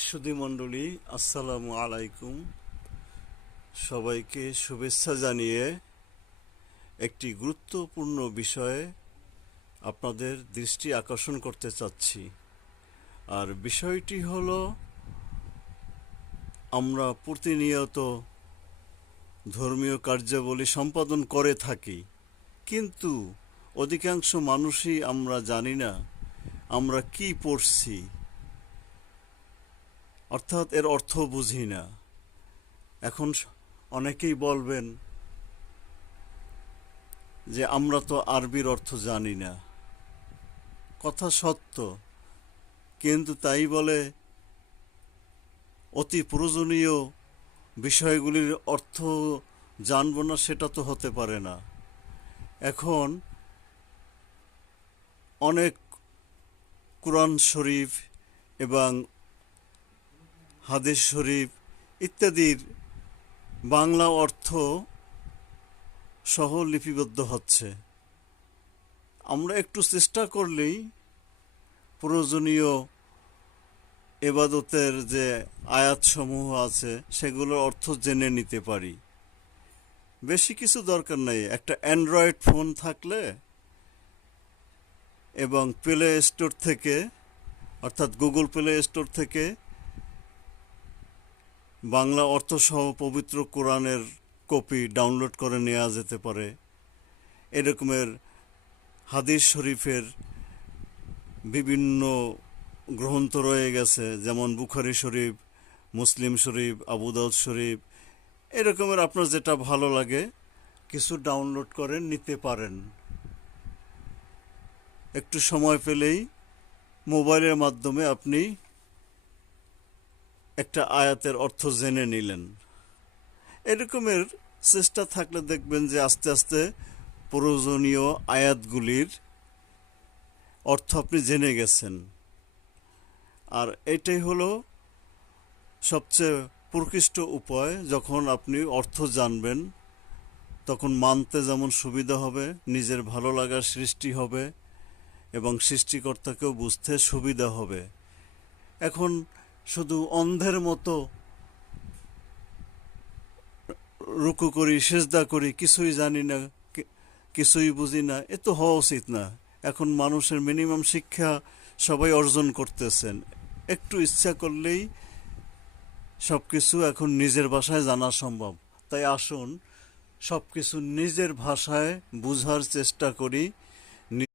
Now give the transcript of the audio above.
সুধীমণ্ডলী, আসসালামু আলাইকুম। সবাইকে শুভেচ্ছা জানিয়ে একটি গুরুত্বপূর্ণ বিষয়ে আপনাদের দৃষ্টি আকর্ষণ করতে চাচ্ছি। আর বিষয়টি হলো, আমরা প্রতিনিয়ত ধর্মীয় কার্যাবলী সম্পাদন করে থাকি, কিন্তু অধিকাংশ মানুষই আমরা জানি না আমরা কি পড়ছি, অর্থাৎ এর অর্থ বুঝি না। এখন অনেকেই বলবেন যে আমরা তো আরবির অর্থ জানি না। কথা সত্য, কিন্তু তাই বলে অতি প্রয়োজনীয় বিষয়গুলির অর্থ জানব না, সেটা তো হতে পারে না। এখন অনেক কুরআন শরীফ এবং হাদিস শরীফ ইত্যাদির বাংলা অর্থ সহ লিপিবদ্ধ হচ্ছে। আমরা একটু চেষ্টা করলেই প্রয়োজনীয় এবাদতের যে আয়াতসমূহ আছে সেগুলোর অর্থ জেনে নিতে পারি। বেশি কিছু দরকার নেই, একটা অ্যান্ড্রয়েড ফোন থাকলে এবং প্লে স্টোর থেকে, অর্থাৎ গুগল প্লে স্টোর থেকে বাংলা অর্থসহ পবিত্র কোরআনের কপি ডাউনলোড করে নেওয়া যেতে পারে। এরকমের হাদিস শরীফের বিভিন্ন গ্রন্থ রয়ে গেছে, যেমন বুখারী শরীফ, মুসলিম শরীফ, আবু দাউদ শরীফ। এরকমের আপনার যেটা ভালো লাগে কিছু ডাউনলোড করে নিতে পারেন। একটু সময় পেলেই মোবাইলের মাধ্যমে আপনি একটা আয়াতের অর্থ জেনে নিলেন। এরকমের চেষ্টা থাকলে দেখবেন যে আস্তে আস্তে প্রয়োজনীয় আয়াতগুলির অর্থ আপনি জেনে গেছেন। আর এটাই হলো সবচেয়ে প্রকৃষ্ট উপায়। যখন আপনি অর্থ জানবেন তখন মানতে যেমন সুবিধা হবে, নিজের ভালো লাগার সৃষ্টি হবে এবং সৃষ্টিকর্তাকেও বুঝতে সুবিধা হবে। এখন শুধু অন্ধের মতো রুকু করি, সেজদা করি, কিছুই জানি না, কিছুই বুঝি না, এ তো হওয়া উচিত না। এখন মানুষের মিনিমাম শিক্ষা সবাই অর্জন করতেছেন। একটু ইচ্ছা করলেই সব কিছু এখন নিজের ভাষায় জানা সম্ভব। তাই আসুন সব কিছু নিজের ভাষায় বুঝার চেষ্টা করি